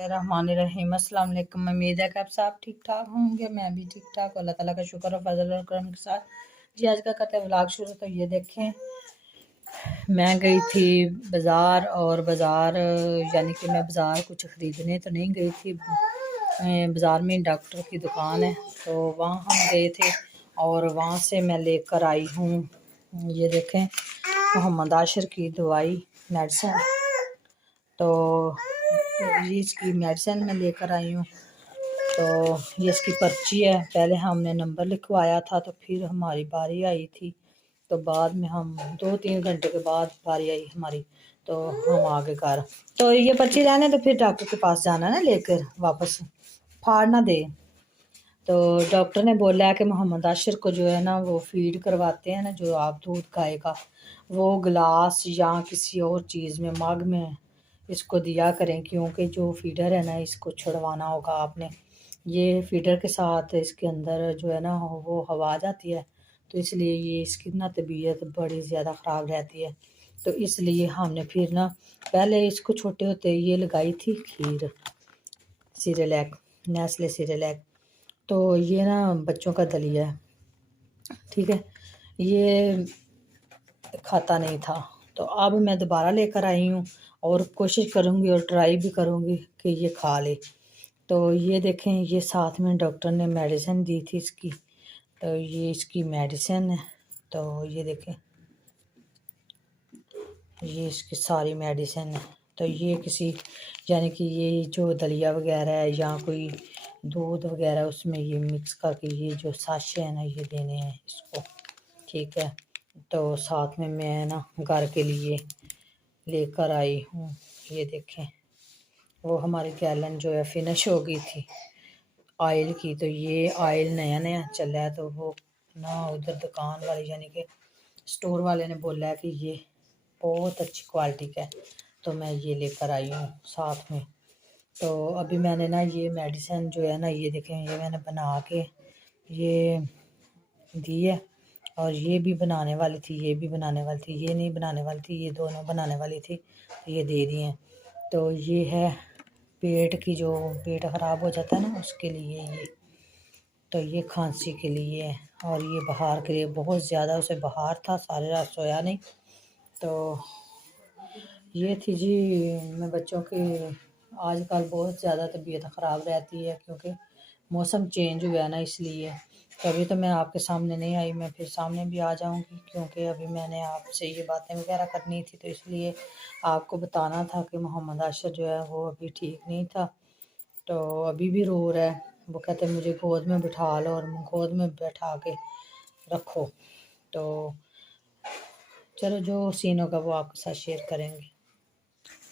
बिस्मिल्लाहिर्रहमानिर्रहीम। अस्सलाम वालेकुम। उम्मीद है कि आप सब ठीक ठाक होंगे। मैं भी ठीक ठाक, अल्लाह ताला का शुक्र और फजल और करम के साथ। जी आज का करते हैं व्लॉग शुरू। तो ये देखें, मैं गई थी बाज़ार, और बाज़ार यानी कि मैं बाज़ार कुछ ख़रीदने तो नहीं गई थी। बाज़ार में डॉक्टर की दुकान है, तो वहाँ हम गए थे और वहाँ से मैं लेकर आई हूँ, ये देखें, मोहम्मद आशिर की दवाई मेडिसिन। तो ये इसकी मेडिसिन मैं लेकर आई हूँ। तो ये इसकी पर्ची है। पहले हमने नंबर लिखवाया था, तो फिर हमारी बारी आई थी, तो बाद में हम 2-3 घंटे के बाद बारी आई हमारी, तो हम आगे घर। तो ये पर्ची रहने, तो फिर डॉक्टर के पास जाना ना लेकर, वापस फाड़ ना दे। तो डॉक्टर ने बोला है कि मोहम्मद आशिर को जो है ना, वो फीड करवाते हैं ना, जो आप दूध गाय का, वो गिलास या किसी और चीज़ में, मग में इसको दिया करें, क्योंकि जो फीडर है ना, इसको छुड़वाना होगा आपने। ये फीडर के साथ इसके अंदर जो है ना, वो हवा आ जाती है, तो इसलिए ये इसकी ना तबीयत बड़ी ज़्यादा ख़राब रहती है। तो इसलिए हमने फिर ना पहले इसको छोटे होते ये लगाई थी खीर, सीरेलैक, नेस्ले सीरेलैक। तो ये ना बच्चों का दलिया है, ठीक है, ये खाता नहीं था। तो अब मैं दोबारा लेकर आई हूँ और कोशिश करूँगी और ट्राई भी करूँगी कि ये खा ले। तो ये देखें, ये साथ में डॉक्टर ने मेडिसिन दी थी इसकी, तो ये इसकी मेडिसिन है। तो ये देखें, ये इसकी सारी मेडिसिन है। तो ये किसी यानी कि ये जो दलिया वगैरह है या कोई दूध वगैरह, उसमें ये मिक्स करके ये जो साशे हैं ना, ये देने हैं इसको, ठीक है। तो साथ में मैं ना घर के लिए लेकर आई हूँ, ये देखें, वो हमारी गैलन जो है फिनिश हो गई थी ऑयल की। तो ये ऑयल नया नया चला है, तो वो ना उधर दुकान वाले यानी कि स्टोर वाले ने बोला है कि ये बहुत अच्छी क्वालिटी का है, तो मैं ये लेकर आई हूँ साथ में। तो अभी मैंने ना ये मेडिसिन जो है ना, ये देखें, ये मैंने बना के ये दी है, और ये भी बनाने वाली थी, ये भी बनाने वाली थी, ये नहीं बनाने वाली थी, ये दोनों बनाने वाली थी, तो ये दे दी हैं। तो ये है पेट की, जो पेट ख़राब हो जाता है ना, उसके लिए ये। तो ये खांसी के लिए है, और ये बुखार के लिए। बहुत ज़्यादा उसे बुखार था, सारी रात सोया नहीं। तो ये थी जी, मैं बच्चों की आजकल बहुत ज़्यादा तबीयत ख़राब रहती है, क्योंकि मौसम चेंज हुआ है ना, इसलिए। तभी तो मैं आपके सामने नहीं आई, मैं फिर सामने भी आ जाऊंगी, क्योंकि अभी मैंने आपसे ये बातें वगैरह करनी थी, तो इसलिए आपको बताना था कि मोहम्मद आशिर जो है वो अभी ठीक नहीं था। तो अभी भी रो रहा है, वो कहते मुझे गोद में बिठा लो, और गोद में बैठा के रखो। तो चलो, जो सीन होगा वो आपके साथ शेयर करेंगे।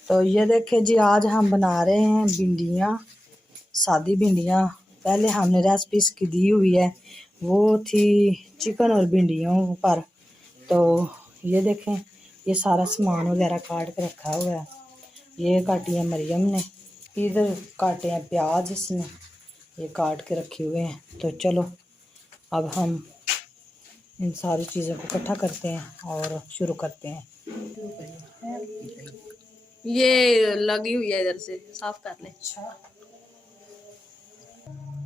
तो ये देखें जी, आज हम बना रहे हैं भिंडियाँ, सादी भिंडियाँ। पहले हमने रेसिपी इसकी दी हुई है, वो थी चिकन और भिंडियों पर। तो ये देखें, ये सारा सामान वगैरह काट के रखा हुआ है। ये काटी है मरियम ने, इधर काटे हैं प्याज इसने, ये काट के रखे हुए हैं। तो चलो अब हम इन सारी चीज़ों को इकट्ठा करते हैं और शुरू करते हैं। ये लगी हुई है, इधर से साफ कर ले। अच्छा,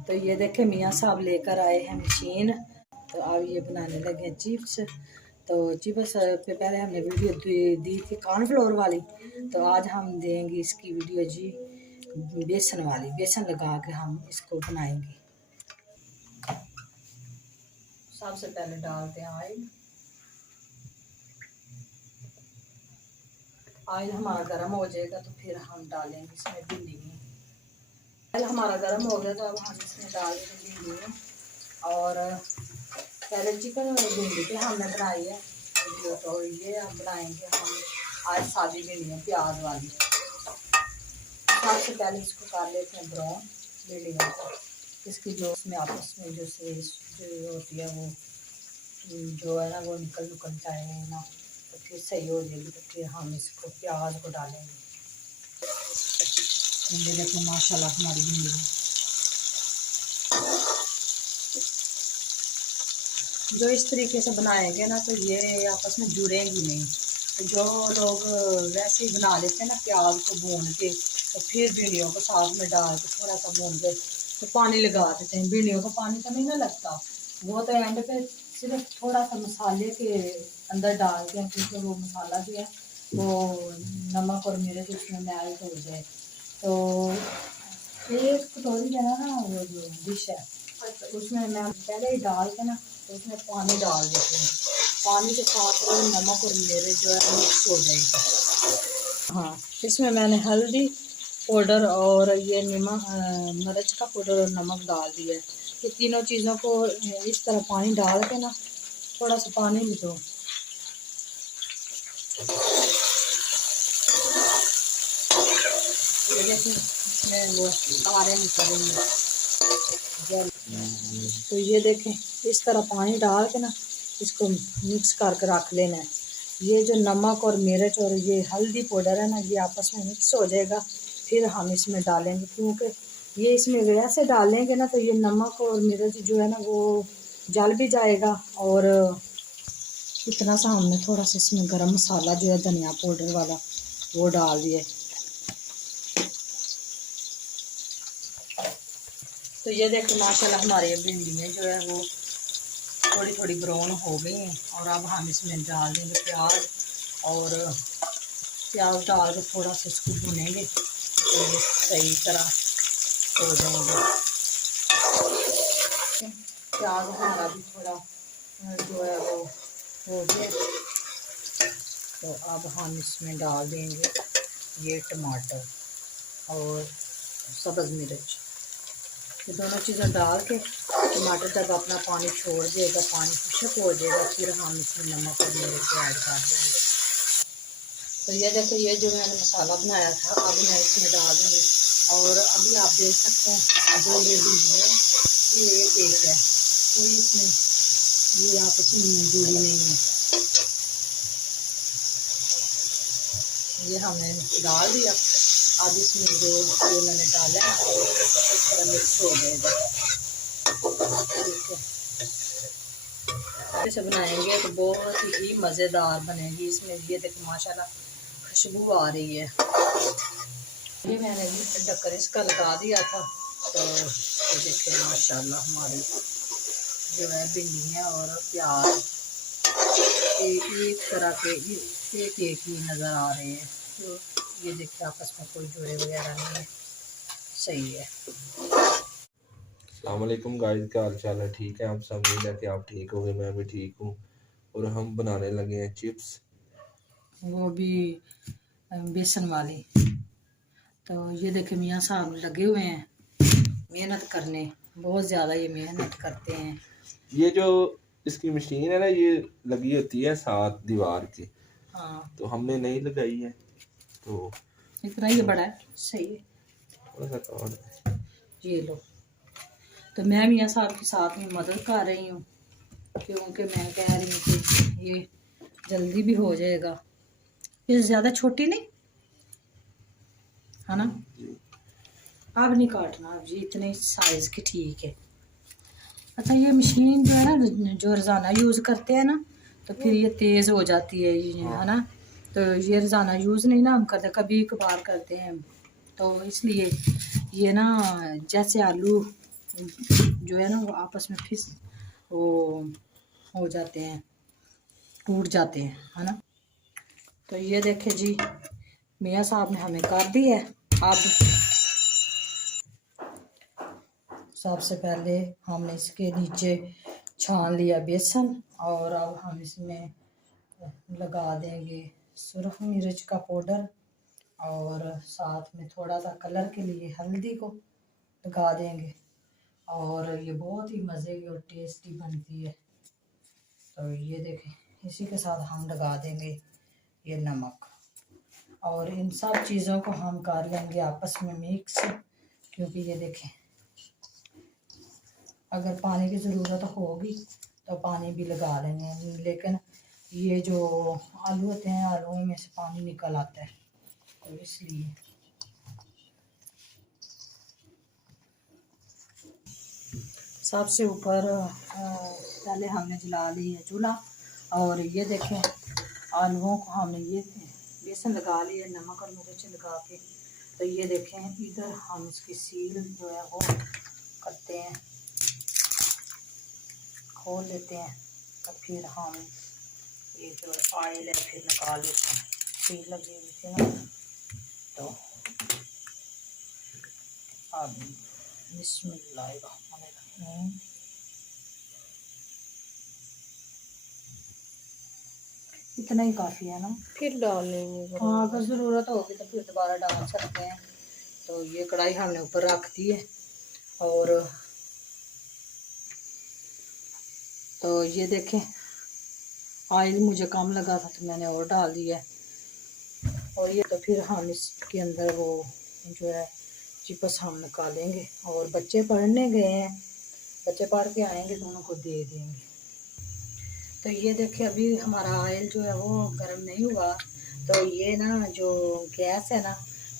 तो ये देखे मियाँ साहब लेकर आए हैं मशीन, तो अब ये बनाने लगे हैं चिप्स। तो चिप्स पे पहले हमने वीडियो दी थी कॉर्नफ्लोर वाली, तो आज हम देंगे इसकी वीडियो जी बेसन वाली। बेसन लगा के हम इसको बनाएंगे। सबसे पहले डालते हैं ऑयल। ऑयल हमारा गर्म हो जाएगा, तो फिर हम डालेंगे इसमें भिंडी में। ऑयल हमारा गर्म हो गया, तो अब हम इसमें डालेंगे भिंडी में। और पहले चिकन और भिंडी पे हमने बनाई है वीडियो, तो ये हम बनाएंगे हम आज सादी भिंडियाँ प्याज वाली। सबसे पहले इसको कर लेते हैं ब्राउन भिंडियों को। इसकी जो इसमें आपस में जो जो होती है, वो जो है ना, वो निकल जाए ना, तो फिर सही हो जाएगी। तो फिर हम इसको प्याज को डालेंगे। ये देखो माशाल्लाह हमारी भिंडी जो इस तरीके से बनाएंगे ना, तो ये आपस में जुड़ेंगी नहीं। तो जो लोग वैसे ही बना लेते हैं ना, प्याज को भून के, तो फिर भिंडियों को साथ में डाल के थोड़ा सा भून के तो पानी लगा देते हैं। भिंडियों को पानी तो नहीं ना लगता, वो तो एंड पे सिर्फ थोड़ा सा मसाले के अंदर डाल के, क्योंकि वो मसाला जो है वो नमक और मिर्च उसमें मेल्ट हो जाए। तो एक कटोरी जो है ना वो जो डिश है उसमें मैं पहले ही डाल के ना तो उसमें पानी डाल देती हूँ। पानी के साथ वो नमक और मिर्च जो है मिक्स हो जाएगी। हाँ, इसमें मैंने हल्दी पाउडर और ये नमक, मिर्च का पाउडर और नमक डाल दिया है। ये तीनों चीज़ों को इस तरह पानी डाल के ना, थोड़ा सा पानी भी दो, ये देखिए इसमें वो कारें निकलेंगे जल। तो ये देखें इस तरह पानी डाल के ना इसको मिक्स करके रख लेना है। ये जो नमक और मिर्च और ये हल्दी पाउडर है ना, ये आपस में मिक्स हो जाएगा। फिर हम इसमें डालेंगे, क्योंकि ये इसमें वैसे डालेंगे ना तो ये नमक और मिर्च जो है ना वो जल भी जाएगा। और इतना सा हमने थोड़ा सा इसमें गरम मसाला जो है धनिया पाउडर वाला वो डाल दिया। तो ये देखिए माशाल्लाह हमारी भिंडियाँ जो है वो थोड़ी थोड़ी ब्राउन हो गई हैं। और अब हम इसमें डाल देंगे प्याज, और प्याज डाल के थोड़ा सा इसको भुनेंगे तो ये सही तरह हो जाएंगे। प्याज हमारा भी थोड़ा जो है वो हो गया। तो अब हम इसमें डाल देंगे ये टमाटर और सब्ज़ मिर्च, ये दोनों चीज़ें डाल के टमाटर जब अपना पानी छोड़ देगा, पानी खुश्क हो जाएगा, फिर हम इसमें नमक और मिर्च ऐड कर देंगे। तो ये देखो ये जो मैंने मसाला बनाया था अब मैं इसमें डाल दूँगी। और अभी आप देख सकते हैं जो ये भिंडी है ये एक है, तो इसमें ये आपस में जुड़ी नहीं है। ये हमने डाल दिया। अब इसमें जो ये मैंने डाला है इस तरह मिक्स हो जाएगा। ऐसे बनाएंगे तो बहुत ही मज़ेदार बनेगी। इसमें ये देखो माशाल्लाह खुशबू आ रही है। ये मैंने ढक्कन इसका लगा दिया था। तो ये देखिए माशाल्लाह हमारी जो है भिंडियाँ और प्याज एक तरह के एक ही नज़र आ रहे हैं। तो ये देखिए आपस में कोई जोड़े वगैरह नहीं है, सही है। अस्सलामुअलैकुम गाइस, क्या हाल चाल है? ठीक है, आप सब उम्मीद है कि आप ठीक होंगे। मैं भी ठीक हूँ। और हम बनाने लगे हैं चिप्स, वो भी बेसन वाली। तो ये देखे मियाँ साहब लगे हुए हैं मेहनत करने, बहुत ज़्यादा ये मेहनत करते हैं। ये जो इसकी मशीन है ना ये लगी होती है साथ दीवार के, हाँ, तो हमने नहीं लगाई है, तो इतना ही बड़ा है, सही है। थोड़ा सा काम है। ये लो, तो मैं मियाँ साहब के साथ में मदद कर रही हूँ, क्योंकि मैं कह रही हूँ कि ये जल्दी भी हो जाएगा। ये ज़्यादा छोटी नहीं है ना, अब नहीं काटना, अब ये इतने साइज़ की ठीक है। अच्छा ये मशीन जो है ना जो रोज़ाना यूज़ करते हैं ना तो फिर ये तेज़ हो जाती है ये, है ना। तो ये रोज़ाना यूज़ नहीं ना हम करते, कभी कभार करते हैं। तो इसलिए ये ना जैसे आलू जो है ना वो आपस में फिस वो हो जाते हैं, टूट जाते हैं, है ना। तो ये देखे जी मियाँ साहब ने हमें कर दी है। अब सबसे पहले हमने इसके नीचे छान लिया बेसन, और अब हम इसमें लगा देंगे सुरख मिर्च का पाउडर, और साथ में थोड़ा सा कलर के लिए हल्दी को लगा देंगे। और ये बहुत ही मज़े की और टेस्टी बनती है। तो ये देखें इसी के साथ हम लगा देंगे ये नमक, और इन सब चीज़ों को हम कर लेंगे आपस में मिक्स। क्योंकि ये देखें अगर पानी की ज़रूरत होगी तो पानी भी लगा लेंगे, लेकिन ये जो आलू होते हैं आलूओं में से पानी निकल आता है, तो इसलिए सबसे ऊपर पहले हमने जला ली है चूल्हा। और ये देखें आलूओं को हमने ये बेसन लगा लिया नमक और मिर्च लगा के। तो ये देखें, इधर हम इसकी सील जो है वो करते हैं, खोल लेते हैं। तो फिर हम ये जो ऑयल है फिर निकाल लेते हैं। सील लगी हुई थी ना, तो अब बिस्मिल्लाहिर्रहमानिर्रहीम। इतना ही काफ़ी है ना, फिर डाल लेंगे। हाँ अगर ज़रूरत होगी तो फिर दोबारा डाल सकते हैं। तो ये कढ़ाई हमने ऊपर रख दी है, और तो ये देखें ऑयल मुझे कम लगा था तो मैंने और डाल दिया है। और ये तो फिर हम इसके अंदर वो जो है चिप्स हम निकालेंगे, और बच्चे पढ़ने गए हैं, बच्चे पढ़ के आएंगे तो उनको दे देंगे। तो ये देखिए अभी हमारा ऑयल जो है वो गर्म नहीं हुआ। तो ये ना जो गैस है ना,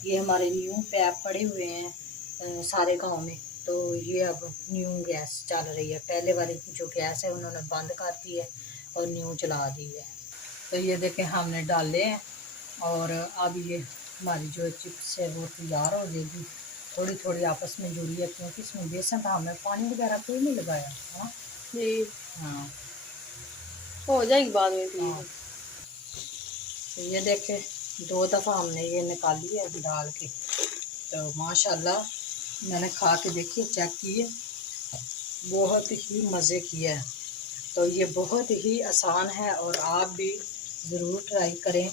ये हमारे न्यू पैप पड़े हुए हैं सारे गांव में। तो ये अब न्यू गैस चल रही है, पहले वाली जो गैस है उन्होंने बंद कर दी है और न्यू चला दी है। तो ये देखें हमने डाले हैं, और अब ये हमारी जो चिप्स है वो तैयार हो जाएगी। थोड़ी थोड़ी आपस में जुड़ी है, क्योंकि इसमें बेसन था, हमने पानी वगैरह कोई नहीं लगाया है ना जी, हाँ। हो जाएगी बाद में फिर। हाँ। तो ये देखें 2 दफ़ा हमने ये निकाली है डाल के। तो माशाल्लाह मैंने खा के देखी, चेक किए, बहुत ही मज़े की है। तो ये बहुत ही आसान है, और आप भी ज़रूर ट्राई करें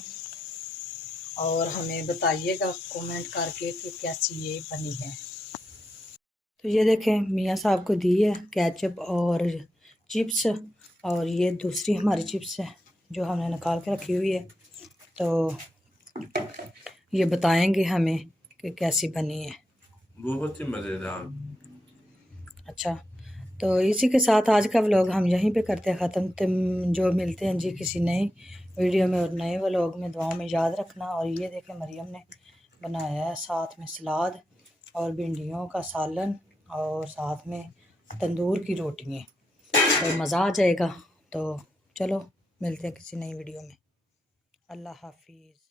और हमें बताइएगा कमेंट करके कि कैसी ये बनी है। तो ये देखें मियाँ साहब को दी है केचप और चिप्स, और ये दूसरी हमारी चिप्स है जो हमने निकाल के रखी हुई है। तो ये बताएंगे हमें कि कैसी बनी है। बहुत ही मज़ेदार। अच्छा, तो इसी के साथ आज का व्लॉग हम यहीं पे करते हैं ख़त्म। तुम जो मिलते हैं जी किसी नई वीडियो में और नए व्लॉग में। दुआओं में याद रखना। और ये देखें मरियम ने बनाया है साथ में सलाद और भिंडियों का सालन, और साथ में तंदूर की रोटियाँ। तो मज़ा आ जाएगा। तो चलो मिलते हैं किसी नई वीडियो में। अल्लाह हाफिज़।